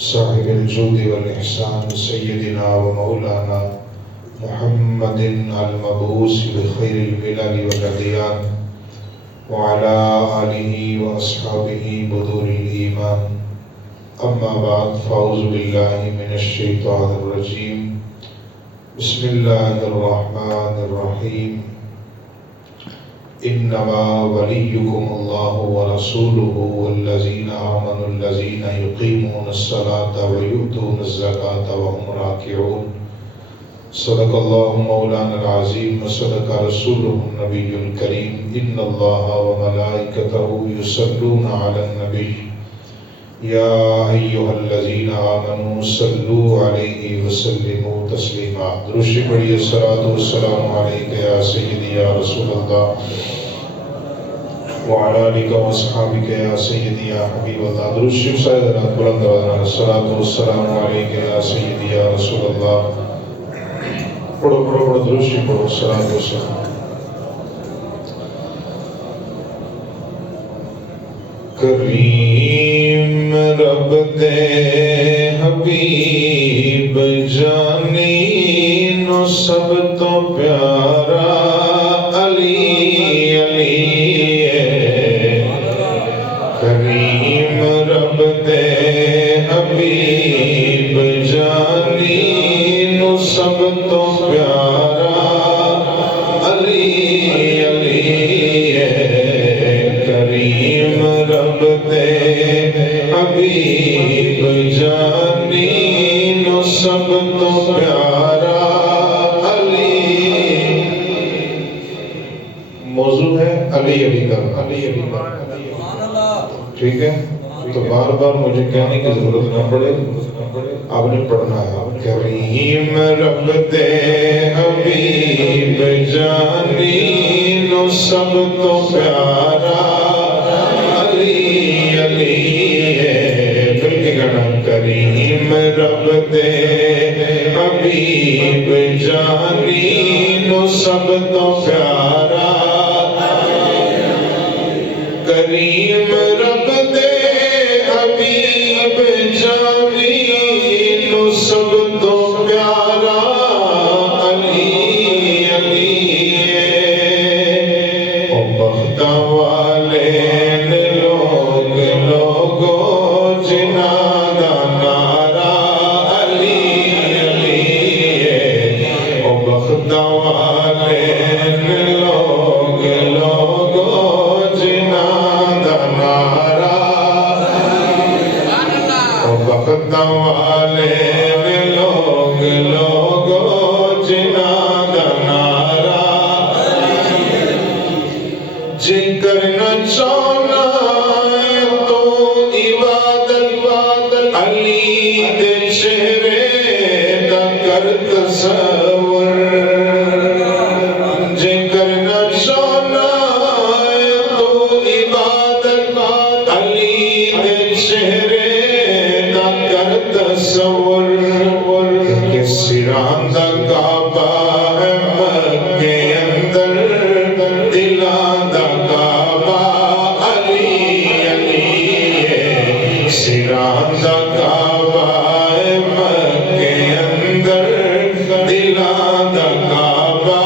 صاحب الجود والإحسان سيدنا ومولانا محمد المبعوث بخير الملل والأديان وعلى آله وأصحابه بدور الإيمان. أما بعد فأعوذ بالله من الشيطان الرجيم. بسم الله الرحمن الرحيم. إنما وليكم الله ورسوله والذين آمنوا الذين يقيمون الصلاة ويؤتون الزكاة وهم راكعون. صدق الله مولانا العظيم وصدق رسوله النبي الكريم. إن الله وملائكته يصلون على النبي يا أيها الذين آمنوا صلوا عليه وسلموا تسليما. درود پڑھیے. الصلاة والسلام عليك يا سيدي يا رسول الله وعلى آلك وأصحابك يا سيدي يا حبيب الله. درود شریف سارے حضرات بلند آواز. الصلاة والسلام عليك يا سيدي يا رسول الله. پڑھو پڑھو پڑھو درود شریف پڑھو. الصلاة والسلام. کریم رب دے حبیب جانی نو سب تو پیارا علی علی ہے. کریم رب دے حبیب جانی نو سب تو پیارا علی علی ہے. کریم رب دے حبیب جانی نو سب تو پیارا علی. موضوع ہے علی علی کا. علی علی کا ٹھیک ہے. تو بار بار مجھے کہنے کی ضرورت نہ پڑے, آپ نے پڑھنا ہے. کریم رب دے حبیب جانی نو سب تو پیارا علی علی ہے. مل کے گانا. کریم رب دے حبیب جانی نو سب تو پیارا. کریم رب دے حبیب جانی نو سب تو پیارا علی علی ہے. او بختہ والے لوگ لوگو جنہاں دا نعرہ علی علی ہے. او بختہ والے لوگ لوگو جنہاں دا نعرہ. او بختہ والے لوگ لوگو جنہاں دا نعرہ. ذکر نہ چاہنا ہے تو عبادت علی دے چہرے دا کر تصور. ذکر نہ چاہنا ہے تو عبادت علی دے چہرے دا کر تصور. کہ سران دا کعبہ ہے مکے اندر دلاں دا کعبہ علی علی ہے. سران دا کعبہ ہے مکے اندر دلاں دا کعبہ.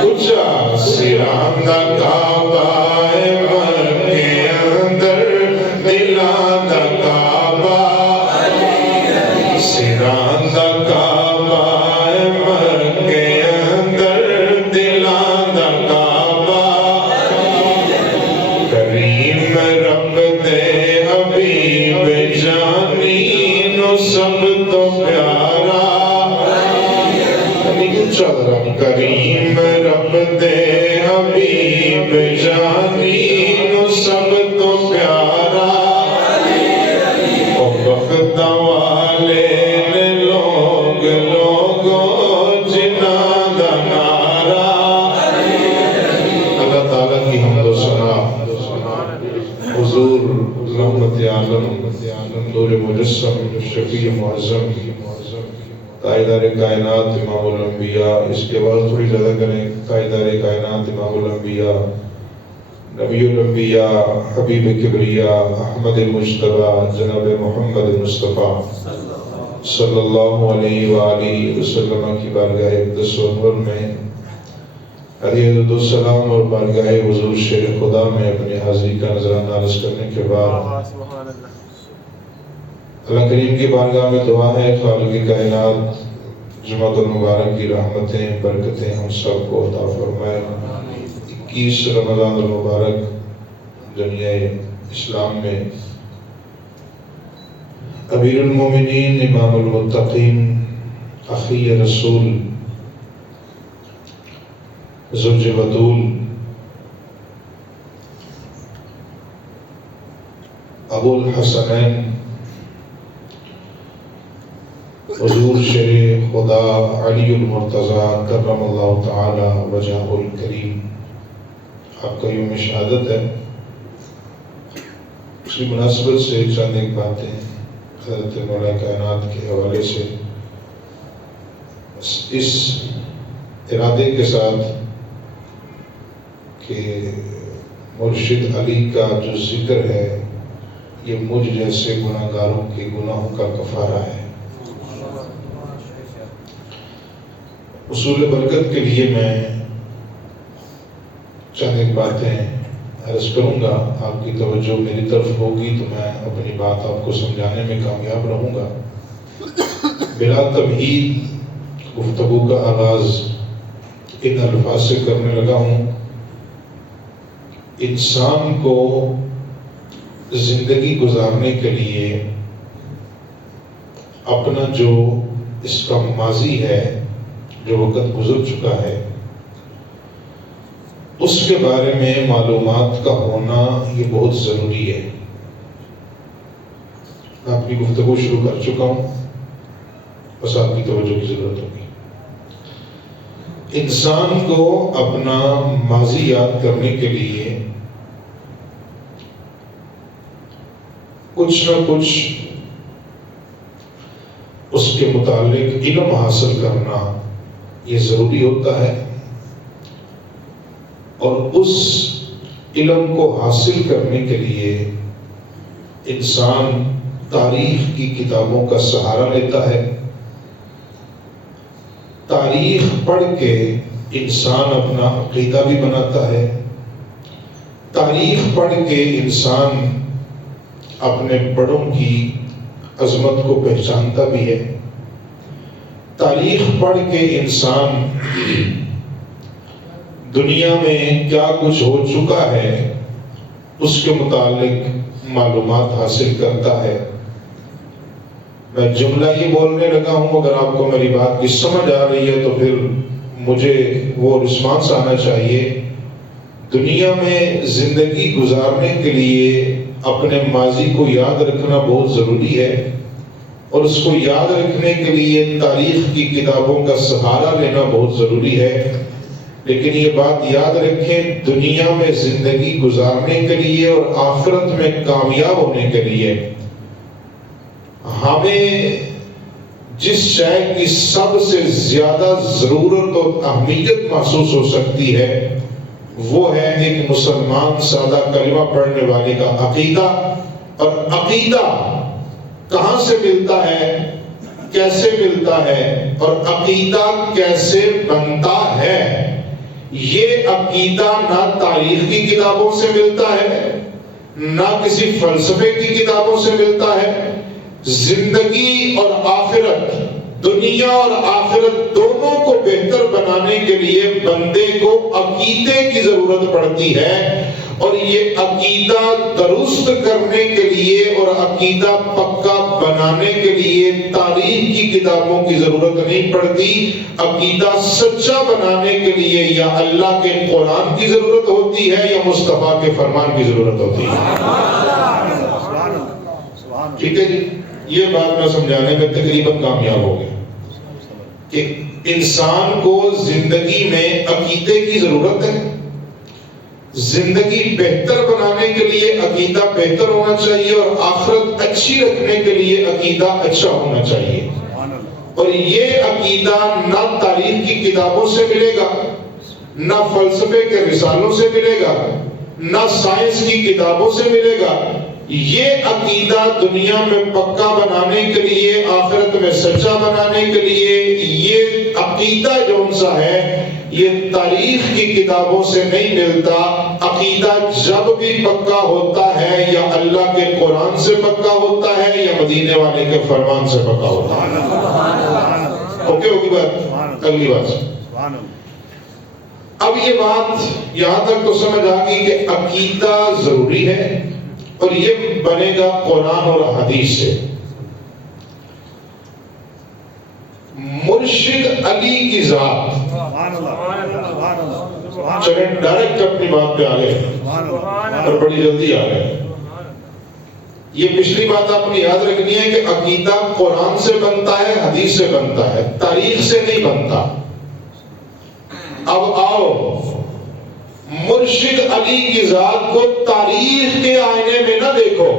اچھا. سران دا کعبہ ہے مکے اندر دلاں دا کعبہ. سران دا کعبہ ہے مکے اندر دلاں دا کعبہ. کریم رب دے حبیب جانی نو سب تو پیارا. کریم رب دے حبیب جانی نو سب تو پیارا. او بختہ والے لوگ لوگو جنہاں دا نعرہ. اللہ تعالیٰ کی حمد و ثنا حضور رحمت عالم نور مجسم شفیع معظم قائدار کائنات امام الانبیاء. اس کے بعد تھوڑی زیادہ کریں. قائدار کائنات امام الانبیاء نبی الانبیاء حبیب کبریاء احمد المجتبیٰ جناب محمد مصطفیٰ صلی اللہ علیہ وآلہ وسلم کی بارگاہ اقدس و انور میں علیہ السلام اور بارگاہ حضور شیر خدا میں اپنی حاضری کا نذرانہ عرض کرنے کے بعد اللہ کریم کی بارگاہ میں دعا ہے خالق کائنات جمعہ المبارک کی رحمتیں برکتیں ہم سب کو عطا فرمائے۔ 21 رمضان المبارک دنیا اسلام میں امیر المومنین امام المتقین اخی رسول زوج بطول ابو الحسنین حضور شیر خدا علی المرتضیٰ کرم اللہ تعالی وجہہ الکریم آپ کا یوم شہادت ہے، اس کی مناسبت سے چند ایک باتیں حضرت مولا کائنات کے حوالے سے اس ارادے کے ساتھ کہ مرشد علی کا جو ذکر ہے یہ مجھ جیسے گناہ گاروں کے گناہوں کا کفارہ ہے۔ اصول برکت کے لیے میں چند ایک باتیں عرض کروں گا، آپ کی توجہ میری طرف ہوگی تو میں اپنی بات آپ کو سمجھانے میں کامیاب رہوں گا۔ بلا تمہید گفتگو کا آغاز ان الفاظ سے کرنے لگا ہوں: انسان کو زندگی گزارنے کے لیے اپنا جو اس کا ماضی ہے، جو وقت گزر چکا ہے، اس کے بارے میں معلومات کا ہونا یہ بہت ضروری ہے۔ میں اپنی گفتگو شروع کر چکا ہوں، بس آپ کی توجہ کی ضرورت ہوگی۔ انسان کو اپنا ماضی یاد کرنے کے لیے کچھ نہ کچھ اس کے متعلق علم حاصل کرنا یہ ضروری ہوتا ہے، اور اس علم کو حاصل کرنے کے لیے انسان تاریخ کی کتابوں کا سہارا لیتا ہے۔ تاریخ پڑھ کے انسان اپنا عقیدہ بھی بناتا ہے، تاریخ پڑھ کے انسان اپنے بڑوں کی عظمت کو پہچانتا بھی ہے، تاریخ پڑھ کے انسان دنیا میں کیا کچھ ہو چکا ہے اس کے متعلق معلومات حاصل کرتا ہے۔ میں جملہ یہ بولنے لگا ہوں، اگر آپ کو میری بات کی سمجھ آ رہی ہے تو پھر مجھے وہ رسپانس آنا چاہیے۔ دنیا میں زندگی گزارنے کے لیے اپنے ماضی کو یاد رکھنا بہت ضروری ہے، اور اس کو یاد رکھنے کے لیے تاریخ کی کتابوں کا سہارا لینا بہت ضروری ہے۔ لیکن یہ بات یاد رکھیں، دنیا میں زندگی گزارنے کے لیے اور آخرت میں کامیاب ہونے کے لیے ہمیں جس شے کی سب سے زیادہ ضرورت اور اہمیت محسوس ہو سکتی ہے وہ ہے ایک مسلمان سادہ کلمہ پڑھنے والے کا عقیدہ۔ اور عقیدہ کہاں سے ملتا ہے، کیسے ملتا ہے، اور عقیدہ کیسے بنتا ہے؟ یہ عقیدہ نہ تاریخ کی کتابوں سے ملتا ہے، نہ کسی فلسفے کی کتابوں سے ملتا ہے۔ زندگی اور آخرت، دنیا اور آخرت دونوں کو بہتر بنانے کے لیے بندے کو عقیدے کی ضرورت پڑتی ہے، اور یہ عقیدہ درست کرنے کے لیے اور عقیدہ پکا بنانے کے لیے تاریخ کی کتابوں کی ضرورت نہیں پڑتی۔ عقیدہ سچا بنانے کے لیے یا اللہ کے قرآن کی ضرورت ہوتی ہے یا مصطفیٰ کے فرمان کی ضرورت ہوتی ہے۔ ٹھیک ہے جی، یہ بات میں سمجھانے میں تقریباً کامیاب ہو گیا کہ انسان کو زندگی میں عقیدے کی ضرورت ہے۔ زندگی بہتر بنانے کے لیے عقیدہ بہتر ہونا چاہیے، اور آخرت اچھی رکھنے کے لیے عقیدہ اچھا ہونا چاہیے۔ اور یہ عقیدہ نہ تاریخ کی کتابوں سے ملے گا، نہ فلسفے کے رسالوں سے ملے گا، نہ سائنس کی کتابوں سے ملے گا. یہ عقیدہ دنیا میں پکا بنانے کے لیے، آخرت میں سچا بنانے کے لیے، یہ عقیدہ جون سا ہے یہ تاریخ کی کتابوں سے نہیں ملتا. عقیدہ جب بھی پکا ہوتا ہے یا اللہ کے قرآن سے پکا ہوتا ہے یا مدینے والے کے فرمان سے پکا ہوتا ہے. اوکے ہوگی بات؟ اگلی بات. اب یہ بات یہاں تک تو سمجھ آ گئی کہ عقیدہ ضروری ہے اور یہ بنے گا قرآن اور حدیث سے. مرشد علی کی ذات، چلیں ڈائریکٹ اپنی بات پہ آ گئے اور بڑی جلدی آ گئے. یہ پچھلی بات آپ نے یاد رکھنی ہے کہ عقیدہ قرآن سے بنتا ہے، حدیث سے بنتا ہے، تاریخ سے نہیں بنتا. اب آؤ مرشد علی کی ذات کو تاریخ کے آئینے میں نہ دیکھو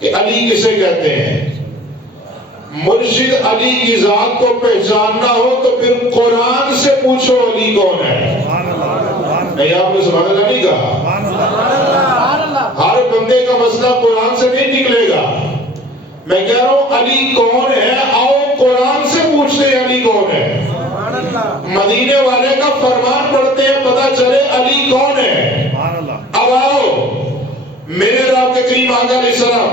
کہ علی کسے کہتے ہیں. مرشد علی کی ذات کو پہچاننا ہو تو پھر قرآن سے پوچھو علی کون ہے. نہیں آپ نے سبحان اللہ نہیں کہا؟ ہر بندے کا مسئلہ قرآن سے نہیں نکلے گا. میں کہہ رہا ہوں علی کون ہے، آؤ قرآن سے پوچھتے ہیں علی کون ہے. مدینے والے کا فرمان پڑھتے ہیں پتہ چلے علی کون ہے. اب آؤ میرے رب کے کریم آقا علیہ السلام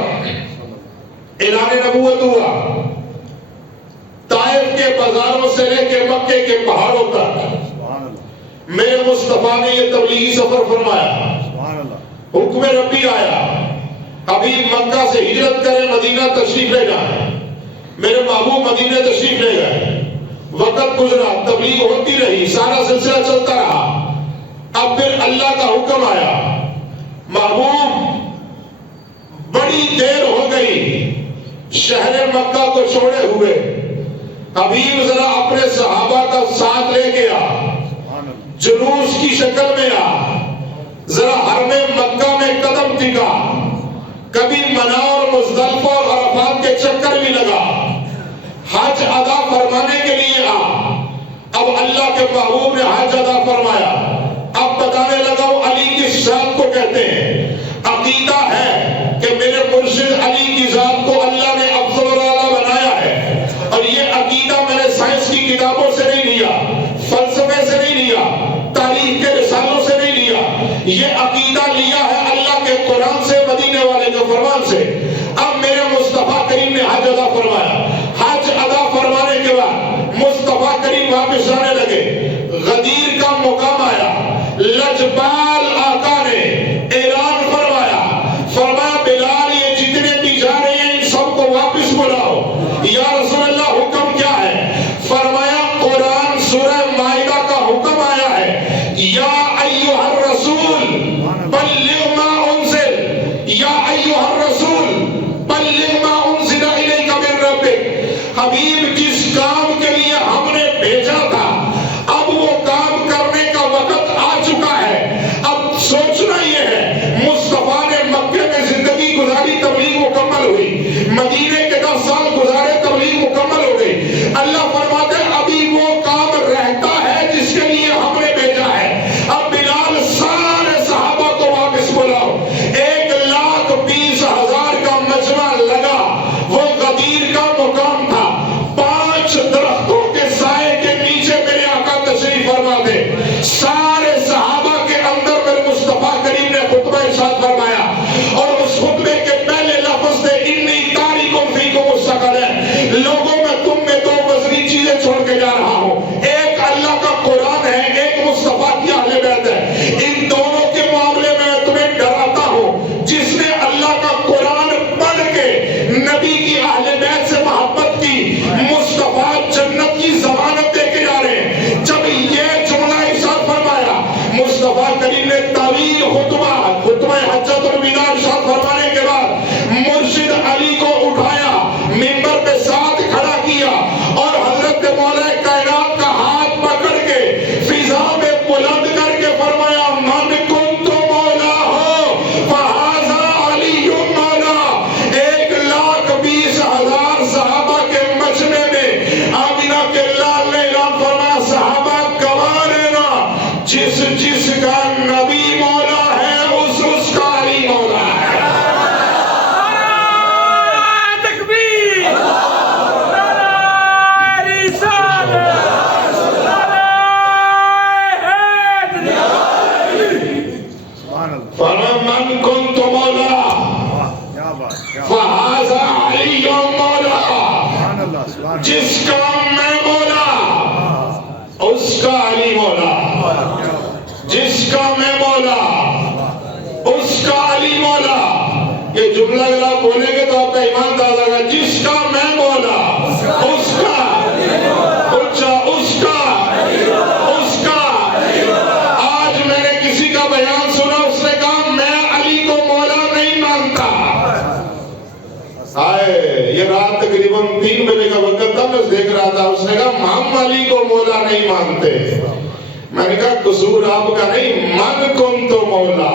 اعلان نبوت ہوا، طائف کے بازاروں سے لے کے مکے کے پہاڑوں تک میرے مصطفیٰ نے یہ تبلیغی سفر فرمایا. حکم ربی آیا ابھی مکہ سے ہجرت کریں، مدینہ تشریف لے جائیں. میرے محبوب مدینہ تشریف لے گئے. وقت گزرا، تبلیغ ہوتی رہی، سارا سلسلہ چلتا رہا. اب پھر اللہ کا حکم آیا، محبوب بڑی دیر ہو گئی شہر مکہ کو چھوڑے ہوئے، حبیب ذرا اپنے صحابہ کا ساتھ لے کے آ، جلوس کی شکل میں آ، ذرا حرم مکہ میں قدم ٹکا، کبھی منا اور مزدلفہ اور عرفات کے چکر بھی لگا، حج ادا فرمانے کے لیے آ. اب اللہ کے محبوب نے حج ادا فرمایا. اب بتانے لگا علی کی ذات کو کہتے ہیں. عقیدہ ہے کہ میرے مرشد علی کی ذات کو اللہ نے افضل الاعلی بنایا ہے، اور یہ عقیدہ میں نے سائنس کی کتابوں سے نہیں لیا، فلسفے سے نہیں لیا، تاریخ کے رسالوں سے نہیں لیا. یہ عقیدہ لیا ہے اللہ کے قرآن سے، مدینے والے کے فرمان سے. اب میرے مصطفیٰ کریم نے حج ادا فرمایا. حج ادا فرمانے کے بعد مصطفیٰ کریم واپس آنے لگے. غدیر کا مقام آیا، لجپال آقا نے اعلان فرمایا، فرمایا بلال یہ جتنے بھی جا رہے ہیں ان سب کو واپس بلاؤ. یا رسول اللہ حکم کیا ہے؟ فرمایا قرآن سورہ مائدہ کا حکم آیا ہے، یا ایھا الرسول بلغ ما انزل، یا ایھا الرسول بلغ ما انزل الیک من ربک. حبیب جس کام کے لیے ہم نے بھیجا تھا اب وہ کام کرنے کا وقت آ چکا ہے. اب سوچنا یہ ہے مصطفیٰ نے مکے میں زندگی گزاری، تبلیغ مکمل ہوئی، مدینے کے 10 سال گزارے، تبلیغ مکمل ہو گئی. اللہ فرماتے ہیں ابھی وہ کام رہتا ہے جس کے لیے ہم نے بھیجا ہے. اب بلال سارے صحابہ کو واپس بلاؤ. 1,20,000 کا مجمع لگا. وہ غدیر کا مقام تھا، 5 درختوں کے سائے کے نیچے میرے آقا تشریف فرما دے. سارے صحابہ کے اندر میرے مصطفیٰ کریم نے خطبہ ارشاد فرمایا، اور اس خطبے کے پہلے لفظ تھے انی تارک فی فہذا علی مولا، جس کا میں مولا اس کا علی مولا، جس کا میں مولا اس کا علی مولا۔ یہ جملہ اگر آپ بولیں گے تو آپ کا ایمان تازہ ہوگا۔ جس کا میں مولا اس کا، اچھا اس کا، اس کا۔ آج میں نے کسی کا بیان سنا، اس نے کہا میں علی کو مولا نہیں مانتا۔ آئے یہ رات تقریباً 3 بجے کا وقت تھا، میں دیکھ رہا تھا، اس نے کہا ہم علی کو مولا نہیں مانتے۔ میں نے کہا قصور آپ کا نہیں، من کن تو مولا،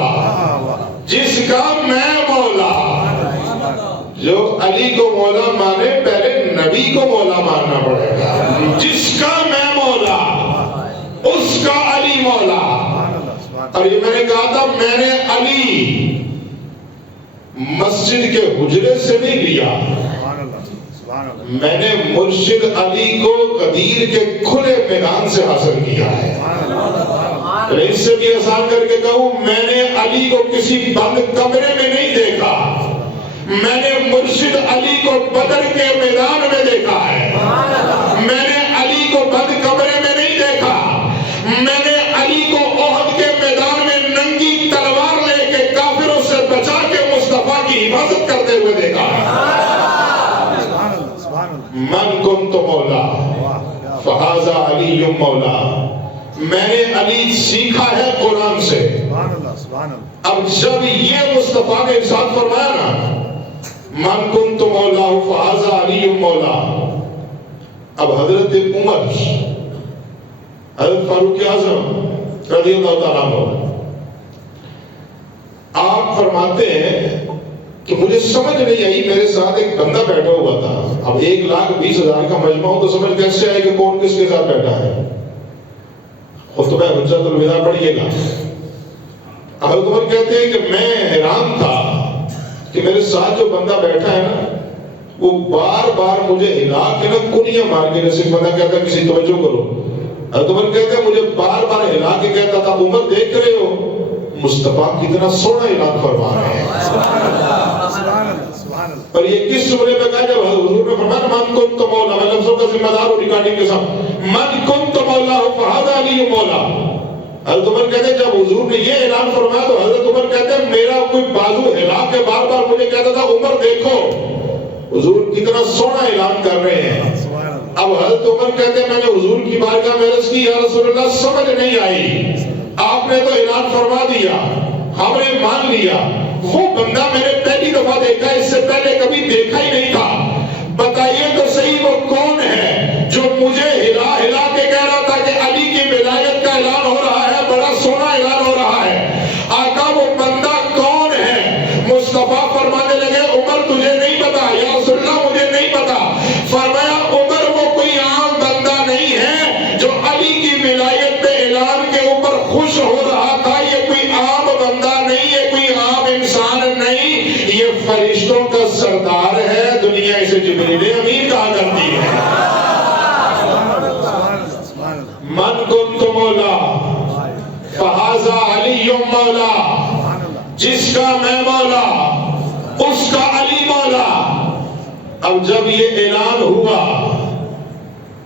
جس کا میں مولا۔ جو علی کو مولا مانے پہلے نبی کو مولا ماننا پڑے گا۔ جس کا میں مولا اس کا علی مولا۔ اور یہ میں نے کہا تھا میں نے علی مسجد کے حجرے سے نہیں لیا، میں نے مرشد علی کو غدیر کے کھلے میدان سے حاصل کیا ہے۔ اس سے بھی آسان کر کے کہوں، میں نے علی کو کسی بند کمرے میں نہیں دیکھا، میں نے مرشد علی کو بدر کے میدان میں دیکھا ہے۔ میں نے علی کو بند کمرے میں نہیں دیکھا، میں نے علی کو احد کے میدان میں ننگی تلوار لے کے کافروں سے بچا کے مصطفیٰ کی حفاظت کرتے ہوئے دیکھا ہے۔ من کنت مولا فہذا علی مولا۔ میں نے علی سیکھا ہے قرآن سے۔ اب جب یہ مصطفیٰ نے ارشاد فرمایا نا من کنت مولا فہذا علی مولا، اب حضرت عمر، حضرت فاروق اعظم رضی اللہ تعالیٰ عنہ، آپ فرماتے ہیں کہ مجھے سمجھ نہیں آئی، میرے ساتھ ایک بندہ بیٹھا ہوا تھا۔ اب 1,20,000 کا مجمع ہو تو سمجھ کیسے آئے کہ کون کس کے ساتھ بیٹھا ہے؟ خطبہ حجت الوداع پڑھیے گا۔ حضرت عمر کہتے ہیں کہ میں حیران تھا کہ میرے ساتھ جو بندہ بیٹھا ہے نا وہ بار بار مجھے ہلا کے نا کنیاں مار کے، جیسے بندہ کہتا ہے کسی توجہ کرو، حضرت عمر کہتے ہیں مجھے بار بار ہلا کے کہتا تھا عمر دیکھ رہے ہو مصطفیٰ کتنا سونا اعلان فرما رہے ہیں۔ اور یہ کس جملے میں کہا جب حضور نے فرمایا من کنت مولا، میں لفظوں کا ذمہ دار ہوں ریکارڈنگ کے ساتھ، من کنت مولا فہذا علی مولا۔ حضرت عمر کہتے ہیں جب حضور نے یہ اعلان فرمایا تو حضرت عمر کہتے ہیں میرا کوئی بازو ہلا کے بار بار مجھے کہتا تھا عمر دیکھو حضور کتنا سونا اعلان کر رہے ہیں۔ اب حضرت عمر کہتے ہیں میں نے حضور کی بارگاہ میں عرض کی یا رسول اللہ سمجھ نہیں آئی، آپ نے تو اعلان فرما دیا، ہم نے مان لیا، وہ بندہ میں نے پہلی دفعہ دیکھا، اس سے پہلے کبھی دیکھا ہی نہیں تھا، بتائیے تو صحیح وہ کون ہے جو مجھے ہلا ہلا کے کہہ رہا تھا کہ علی کی ولایت کا اعلان ہو رہا ہے، بڑا سونا اعلان ہو رہا ہے۔ آقا وہ بندہ کون ہے؟ مصطفیٰ فرمانے لگے عمر تجھے نہیں پتا، یا رسول اللہ مجھے نہیں پتا۔ فرمایا عمر وہ کوئی عام بندہ نہیں ہے جو علی کی ولایت پہ اعلان کے اوپر خوش ہو رہا تھا، یہ کوئی عام بندہ نہیں، یہ کوئی عام انسان نہیں، یہ فرشتوں کا سردار ہے، دنیا اسے جبریل امین کہا کرتی ہے۔ من کنت مولا فہذا علی مولا، جس کا میں مولا اس کا علی مولا۔ اب جب یہ اعلان ہوا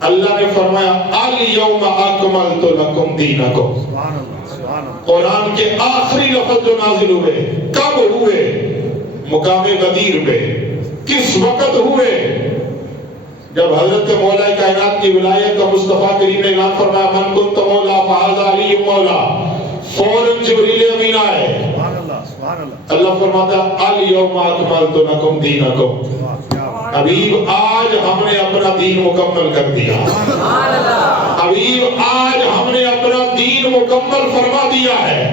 اللہ نے فرمایا الیوم اکملت لکم دینکم۔ قرآن کے آخری لفظ جو نازل ہوئے کب ہوئے؟ مقام غدیر پہ۔ کس وقت ہوئے؟ جب حضرت مولا کائنات کی ولایت کا مصطفیٰ کریم نے اعلان فرمایا من کنت مولا فہذا علی مولا، فوراً جبریل امین آئے، اللہ فرماتا الیوم اکملت لکم دینکم، حبیب آج ہم نے اپنا دین مکمل کر دیا، حبیب آج ہم نے اپنا دین مکمل فرما دیا ہے۔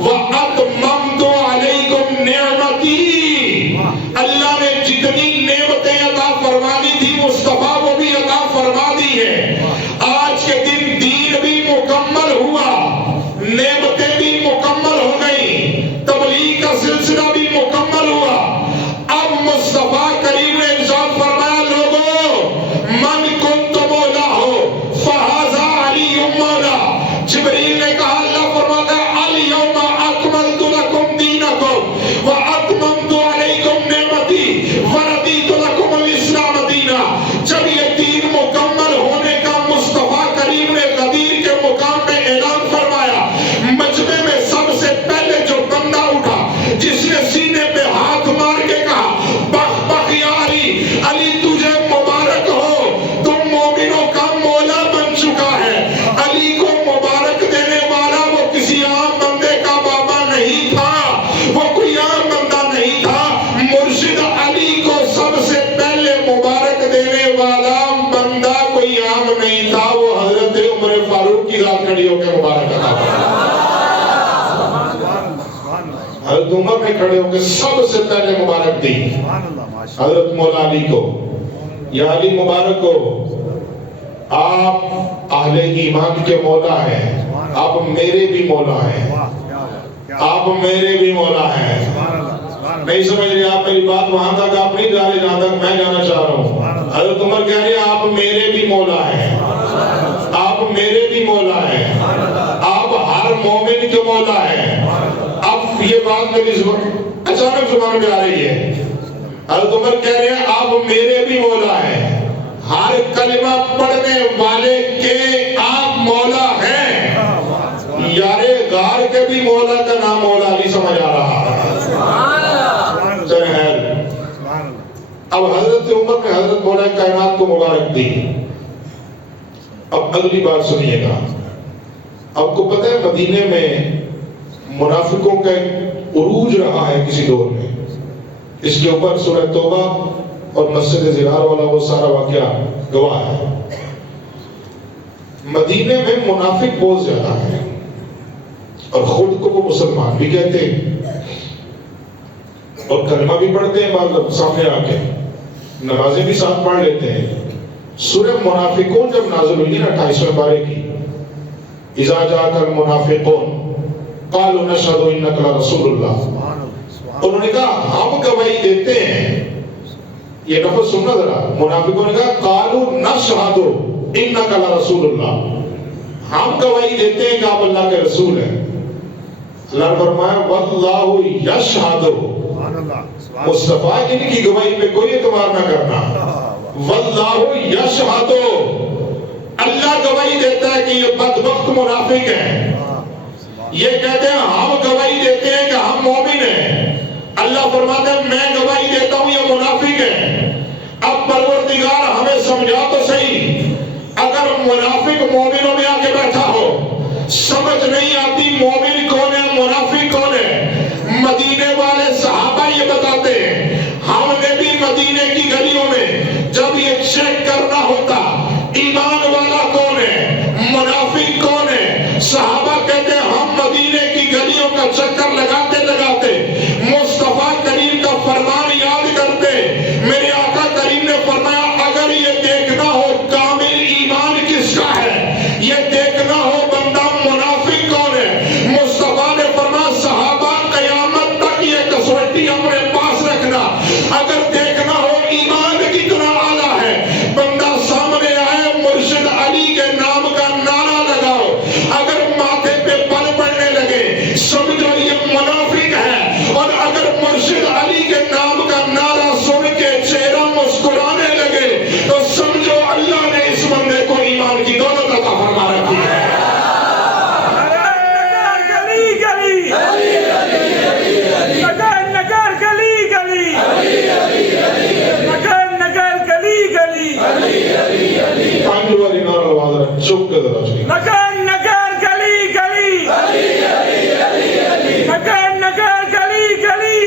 وَأَتْمَمْتُ عَلَيْكُمْ نِعْمَتِي، اللہ نے جتنی نعمتیں عطا فرمانی تھی مصطفیٰ وہ بھی عطا فرما دی ہے۔ آج کے دن دین بھی مکمل ہوا، نعمتیں بھی مکمل ہو گئیں، تبلیغ کا سلسلہ بھی مکمل ہوا۔ اب مصطفیٰ کریم نے ارشاد فرمایا لوگوں من کنت مولا ہو فہذا علی مولا۔ جبریل نے کہا اللہ فرماتا ہے الیوم اکملت حضرت عمر نے کھڑے ہو کے سب سے پہلے مبارک دی حضرت مولا علی کو، یا علی مبارک ہو، آپ اہل ایمان کے مولا ہیں، آپ میرے بھی مولا ہیں، آپ میرے بھی مولا ہیں۔ نہیں سمجھ رہے آپ میری بات؟ وہاں تک آپ نہیں جا رہے جہاں تک میں جانا چاہ رہا ہوں۔ حضرت عمر کہہ رہے ہیں آپ میرے بھی مولا ہیں، آپ میرے بھی مولا ہیں، آپ ہر مومن کے مولا ہیں۔ اب یہ بات میری اچانک زبان میں آ رہی ہے۔ حضرت عمر کہہ رہے ہیں آپ میرے بھی مولا ہیں، ہر کلمہ پڑھنے والے کے آپ مولا ہیں۔ یارے غار کے بھی مولا کا نام مولا علی سمجھ آ رہا ہے۔ اب حضرت عمر نے حضرت مولا کائنات کو مبارک دی۔ اب اگلی بات سنیے گا، آپ کو پتہ ہے مدینے میں منافقوں کا ایک عروج رہا ہے کسی دور میں، اس کے اوپر سورہ توبہ اور مسجد زرار والا وہ سارا واقعہ گواہ ہے۔ مدینے میں منافق بہت زیادہ ہے اور خود کو وہ مسلمان بھی کہتے ہیں اور کلمہ بھی پڑھتے ہیں، بعض سامنے آ کے نمازیں بھی ساتھ پڑھ لیتے ہیں۔ سورہ منافقون جب نازل ہوئی نا 28ویں پارے کی، اذا جاءک المنافقون قالوا نشهد انک لرسول اللہ، انہوں نے کہا ہم گواہی دیتے ہیں، یہ لفظ سننا ذرا، منافقوں نے کہا قالوا نشهد انک لرسول اللہ، ہم گواہی دیتے ہیں کہ آپ اللہ کے رسول ہیں۔ اللہ نے فرمایا واللہ یشہد، مصطفیٰ ان کی گواہی پہ کوئی اعتبار نہ کرنا، واللہ یشہد، اللہ گواہی دیتا ہے کہ یہ بدبخت منافق ہیں۔ یہ کہتے ہیں ہم گواہی دیتے ہیں کہ ہم مومن ہیں، اللہ فرماتا ہے میں گواہی دیتا ہوں یہ منافق ہیں۔ اب پروردگار ہمیں سمجھا تو صحیح، اگر منافق مومنوں میں آ کے بیٹھا ہو، سمجھ نہیں آتی مومن کون ہے منافق کون ہے، مدینے والے صحابہ یہ بتاتے ہیں، ہم نے بھی مدینے کی گلیوں میں جب یہ چیک کرنا ہوتا ایمان والا کون ہے منافق کون ہے، صحابہ کہتے ہیں ہم مدینے کی گلیوں کا چکر لگاتے لگاتے مصطفیٰ کریم کا فرمان یاد کرتے، میرے آقا کریم نے فرمایا اگر یہ دیکھنا ہو کامل ایمان کس کا ہے، یہ دیکھنا ہو بندہ منافق کون ہے، مصطفیٰ نے فرمایا صحابہ قیامت تک یہ کسوٹی اپنے پاس رکھنا، اگر دیکھنا ہو ایمان کتنا اعلیٰ ہے، بندہ سامنے آئے مرشد علی کے نام کا نعرہ لگاؤ، اگر ماتھے پہ پل پڑنے لگے سمجھو یہ منافق ہے، اور اگر مرشد علی کے نام کا نعرہ سن کے چہرہ مسکرانے لگے تو سمجھو اللہ نے اس بندے کو ایمان کی دولت عطا فرما رکھی ہے۔ چپ کے ذرا چلیے، نگر نگر گلی گلی، نگر نگر گلی گلی،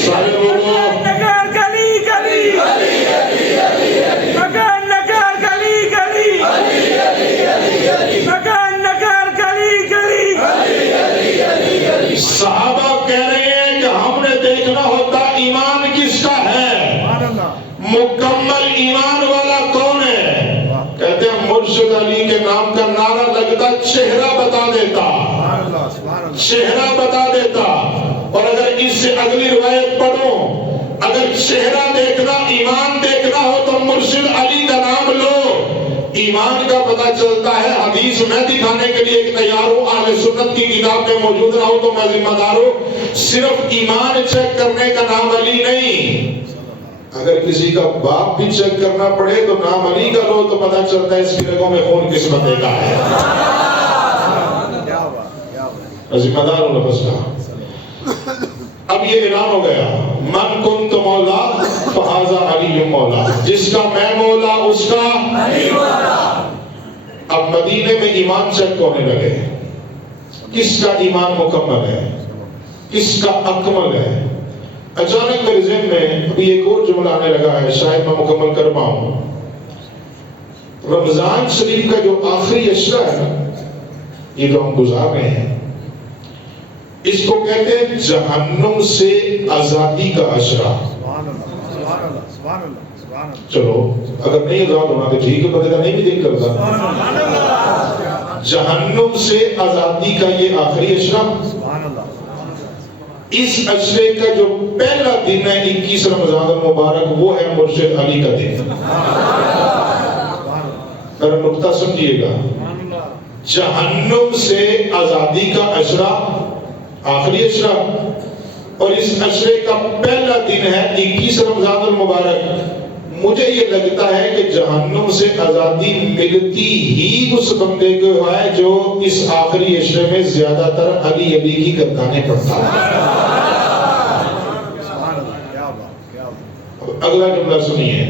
سارے بولو نگر گلی گلی، نگر نگر گلی گلی، نگر نگر گلی گلی۔ صحابہ کہہ رہے ہیں کہ ہم نے دیکھنا ہوتا ایمان کس کا ہے، مکمل ایمان والا کون ہے، کہتے ہیں مرشد علی کے نام کا نعرہ لگتا چہرہ بتا دیتا، چہرہ بتا دیتا، اور اگر اس سے اگلی روایت پڑھو اگر چہرہ دیکھنا ایمان دیکھنا ہو تو مرشد علی کا نام لو، ایمان کا پتہ چلتا ہے۔ حدیث میں دکھانے کے لیے ایک تیار ہوں، اہل سنت کی کتاب میں موجود نہ ہو تو میں ذمہ دار ہوں، صرف ایمان چیک کرنے کا نام علی نہیں، اگر کسی کا باپ بھی چیک کرنا پڑے تو نام علی کا لو تو پتہ چلتا ہے اس کی رگوں میں خون کس بندے کا ہے۔ ذمہ دار ہوں لفظ کا۔ اب یہ اعلان ہو گیا من کنت مولا فہذا علی مولا، جس کا میں مولا اس کا علی مولا۔ اب مدینے میں ایمان چیک ہونے لگے، کس کا ایمان مکمل ہے، کس کا اکمل ہے۔ اچانک میرے ذہن میں ابھی ایک اور جملہ آنے لگا ہے، شاید میں مکمل کر پاؤں۔ رمضان شریف کا جو آخری عشرہ ہے نا، یہ جو ہم گزار رہے ہیں، اس کو کہتے ہیں جہنم سے آزادی کا اشرا. چلو اگر نہیں آزاد ہونا تو ٹھیک ہے، بندے کا نہیں بھی دل کرتا. جہنم سے آزادی کا یہ آخری اشرا. اس اشرے کا جو پہلا دن ہے 21 رمضان المبارک، وہ ہے مرشد علی کا دن. میرا نقطہ سمجھیے گا. جہنم سے آزادی کا اشرا، آخری اشرا، اور اس اشرے کا پہلا دن ہے 21 رمضان المبارک. مجھے یہ لگتا ہے کہ جہنم سے آزادی ملتی ہی اس بندے کو ہے جو اس آخری اشرے میں زیادہ تر علی علی کی گردانیں پڑتا ہے. اگلا جملہ سنیے.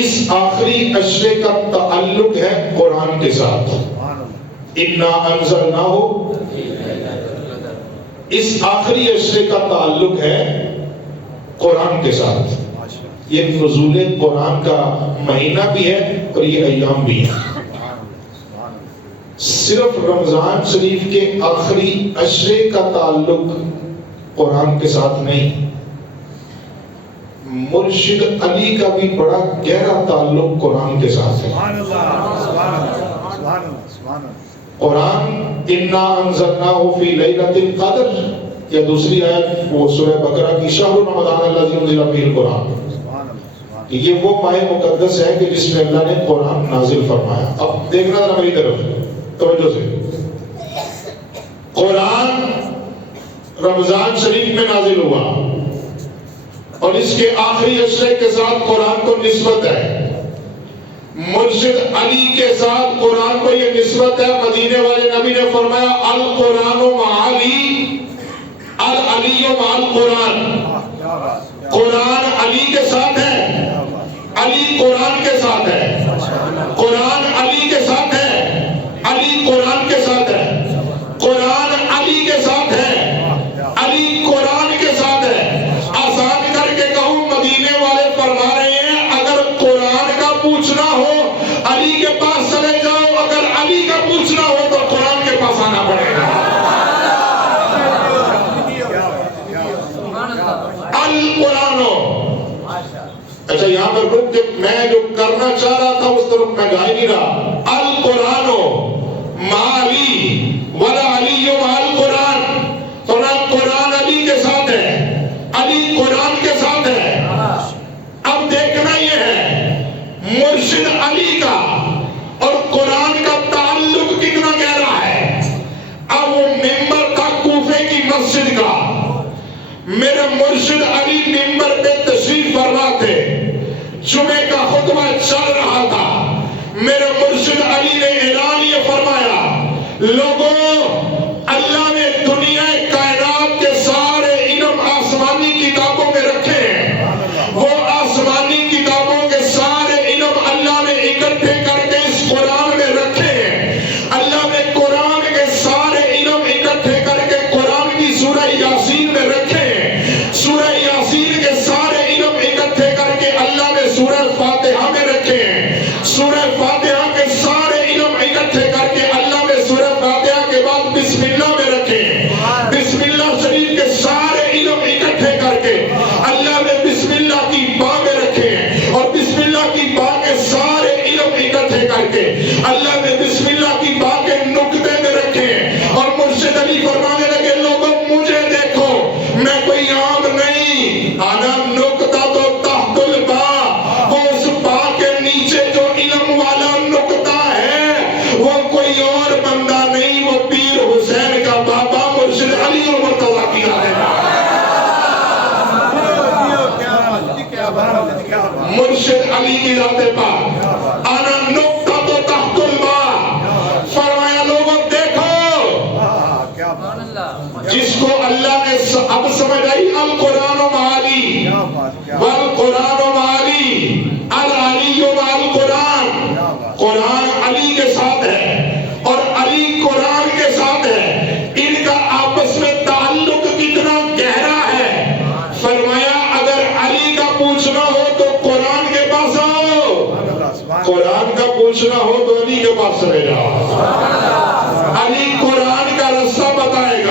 اس آخری اشرے کا تعلق ہے قرآن کے ساتھ. اِنَّا أَنزَلْنَاهُ. اس آخری اشرے کا تعلق ہے قرآن کے ساتھ. یہ نزول قرآن کا مہینہ بھی ہے اور یہ ایام بھی ہے. صرف رمضان شریف کے آخری اشرے کا تعلق قرآن کے ساتھ نہیں، مرشد علی کا بھی بڑا گہرا تعلق قرآن کے ساتھ ہے. قرآن اِنَّا أَنزَلْنَاهُ فِي لَيْلَةِ الْقَدْرِ، یا دوسری آیت وہ سورہ بقرہ کی شہر رمضان الذی انزل فیہ القرآن. یہ وہ ماہ مقدس ہے کہ جس میں اللہ نے قرآن نازل فرمایا. اب دیکھنا ذرا میری طرف توجہ سے. قرآن رمضان شریف میں نازل ہوا اور اس کے آخری اشرے کے ساتھ قرآن کو نسبت ہے. مرشد علی کے ساتھ قرآن کو یہ نسبت ہے. مدینے والے نبی نے فرمایا القرآن مع علی، العلی مع القرآن. قرآن علی کے ساتھ ہے، علی قرآن کے ساتھ ہے. قرآن علی کے ساتھ ہے، علی قرآن کے ساتھ ہے. قرآن علی کے ساتھ ہے، علی قرآن کے ساتھ ہے. آسان کر کے کہوں، مدینے والے فرما رہے ہیں اگر قرآن کا پوچھنا ہو علی کے پاس چلے جاؤ، اگر علی کا پوچھنا ہو تو قرآن کے پاس آنا پڑے گا. القرآن. اچھا یہاں پر رک کے میں جو کرنا چاہ رہا تھا اس طرف میں جا ہی نہیں رہا. القرآن مع علی ولا علی مع القرآن. قرآن علی کے ساتھ ہے، علی قرآن کے ساتھ ہے. اب دیکھنا یہ ہے مرشد علی کا اور قرآن کا تعلق کتنا گہرا ہے. اب وہ ممبر تھا کوفے کی مسجد کا. میرے مرشد علی ممبر پہ تشریف فرما تھے. جمعے کا خطبہ چل رہا تھا. میرے مرشد علی نے اعلان یہ فرمایا، لوگوں اللہ نے دنیا کائنات کے سارے علم آسمانی کتابوں میں رکھے ہیں. وہ آسمانی کتابوں کے سارے علم اللہ نے اکٹھے کر کے اس قرآن میں رکھے ہیں. اللہ نے قرآن کے سارے علم اکٹھے کر کے قرآن کی سورہ یاسین میں رکھے ہیں. سورہ یاسین کے سارے علم اکٹھے کر کے اللہ نے سورہ فاتحہ میں رکھے ہیں. سورہ فاتحہ کے سارے علم اکٹھے کر کے اللہ نے سورہ فاتحہ کے بعد بسم اللہ میں رکھے ہیں. بسم اللہ شریف کے سارے علم اکٹھے کر کے اللہ نے بسم اللہ کی با میں رکھے ہیں. اور بسم اللہ کی با کے سارے علم اکٹھے کر کے اللہ نے بسم اللہ کی با کے نقطے میں رکھے ہیں. اور مرشد علی فرمانے لگے لوگوں مجھے دیکھو، میں کوئی عام نہیں، آنا نقطہ تو تحت البا. وہ اس با کے نیچے جو علم والا نقطہ ہے وہ کوئی اور بندہ نہیں، وہ پیر حسین کا بابا مرشد علی مرتضیٰ کی ہے. مرشد علی کی ذات پاک. آنا نقطہ تو تحت البا. فرمایا لوگوں دیکھو، جس کو اللہ نے اب سمجھ آئی القرآن مع علی والقرآن مع علی، العلی مع القرآن. قرآن علی کے ساتھ ہے اور علی قرآن کے ساتھ ہے. ان کا آپس میں تعلق کتنا گہرا ہے. فرمایا اگر علی کا پوچھنا ہو تو قرآن کے پاس آؤ، قرآن کا پوچھنا ہو تو علی کے پاس چلے جاؤ. علی قرآن کا رستہ بتائے گا.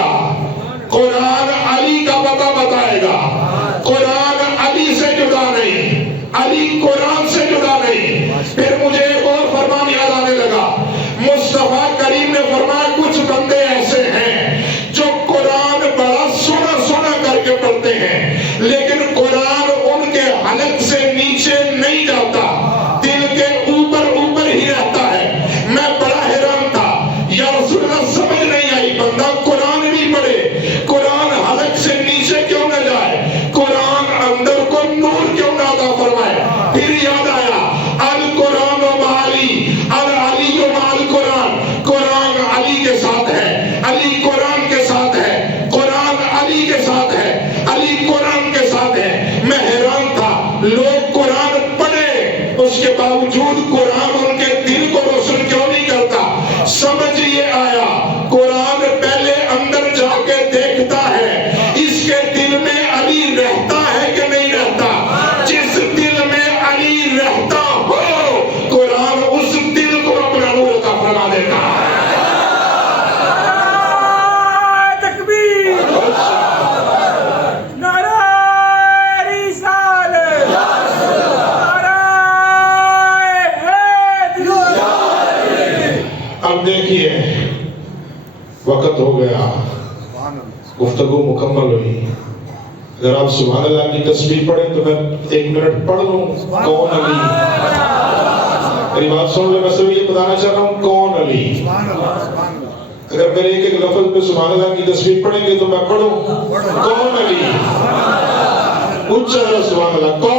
لوگ قرآن پڑھیں اس کے باوجود قرآن ان کے دل کو روشن کیوں نہیں کرتا؟ سمجھ یہ آیا قرآن پہلے اندر جا کے دیکھتا ہے اس کے دل میں علی رہتا ہے کہ نہیں رہتا؟ جس دل میں علی رہتا ہو قرآن اس دل کو اپنا نور عطا فرما دیتا ہے۔ اب دیکھیے وقت ہو گیا، گفتگو مکمل ہوئی۔ اگر آپ سبحان اللہ کی تسبیح پڑھیں تو میں 1 منٹ پڑھ لوں کون علی؟ میری بات سن لیں، میں صرف یہ بتانا چاہ رہا ہوں کون علی؟ اگر میرے ایک لفظ پہ سبحان اللہ کی تسبیح پڑھیں گے تو میں پڑھوں کون علی؟ اونچا سبحان اللہ، کون